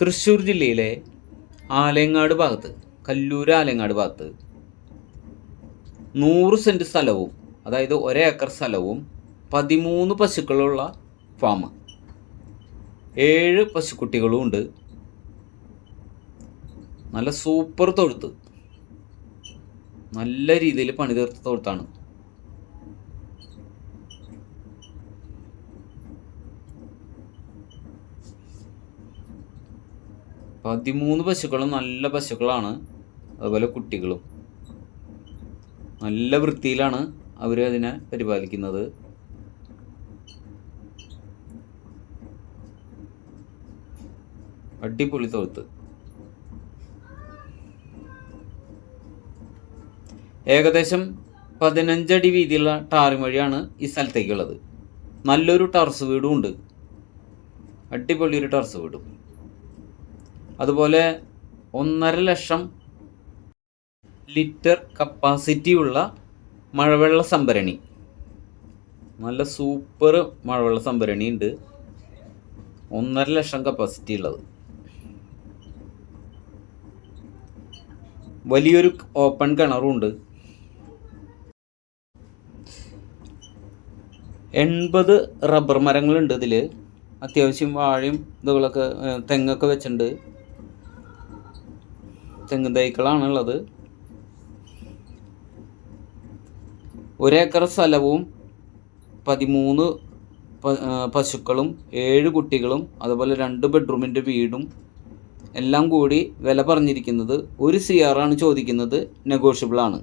തൃശ്ശൂർ ജില്ലയിലെ ആലയങ്ങാട് ഭാഗത്ത് കല്ലൂർ ആലയങ്ങാട് ഭാഗത്ത് നൂറ് സെന്റ് സ്ഥലവും അതായത് ഒരേക്കർ സ്ഥലവും പതിമൂന്ന് പശുക്കളുള്ള ഫാം ഏഴ് പശുക്കുട്ടികളും ഉണ്ട്. നല്ല സൂപ്പർ തൊഴുത്ത്. നല്ല രീതിയിൽ പണി തീർത്ത തൊഴുത്താണ്. പതിമൂന്ന് പശുക്കളും നല്ല പശുക്കളാണ്. അതുപോലെ കുട്ടികളും. നല്ല വൃത്തിയിലാണ് അവർ അതിനെ പരിപാലിക്കുന്നത്. അടിപൊളി തൊഴുത്ത് ഏകദേശം പതിനഞ്ചടി വീതിയുള്ള ടാറിങ് വഴിയാണ് ഈ സ്ഥലത്തേക്കുള്ളത്. നല്ലൊരു ടർസ് വീടും ഉണ്ട്. അടിപൊളി ഒരു ടർസ് വീടും. അതുപോലെ ഒന്നര ലക്ഷം ലിറ്റർ കപ്പാസിറ്റി ഉള്ള മഴവെള്ള സംഭരണി. നല്ല സൂപ്പർ മഴവെള്ള സംഭരണി ഉണ്ട്. ഒന്നര ലക്ഷം കപ്പാസിറ്റി ഉള്ളത്. വലിയൊരു ഓപ്പൺ കിണറും ഉണ്ട്. എൺപത് റബ്ബർ മരങ്ങളുണ്ട് ഇതിൽ അത്യാവശ്യം വാഴയും ഇതുകളൊക്കെ തെങ്ങൊക്കെ വെച്ചിട്ടുണ്ട്. തെങ്ങ് ഉള്ളത് ഒരേക്കർ സ്ഥലവും പതിമൂന്ന് പശുക്കളും ഏഴ് കുട്ടികളും അതുപോലെ രണ്ട് ബെഡ്റൂമിന്റെ വീടും എല്ലാം കൂടി വില പറഞ്ഞിരിക്കുന്നത് ഒരു സി ആണ് ചോദിക്കുന്നത് നെഗോഷ്യബിൾ ആണ്.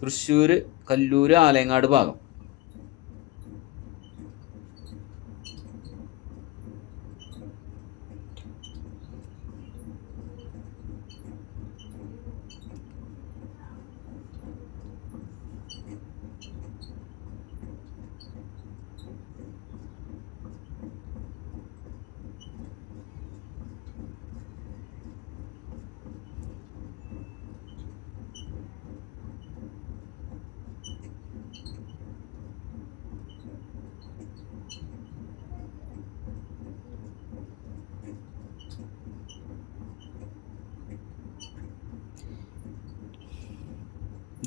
തൃശ്ശൂർ കല്ലൂർ ആലയങ്ങാട് ഭാഗം.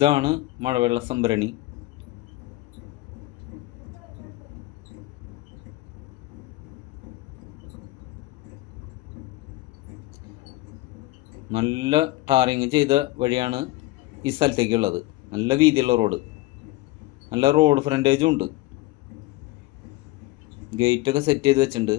ഇതാണ് മഴവെള്ള സംഭരണി. നല്ല ടാറിങ് ചെയ്ത വഴിയാണ് ഈ സ്ഥലത്തേക്കുള്ളത്. നല്ല വീതിയുള്ള റോഡ്. നല്ല റോഡ് ഫ്രണ്ടേജും ഉണ്ട്. ഗേറ്റൊക്കെ സെറ്റ് ചെയ്ത് വെച്ചിട്ടുണ്ട്.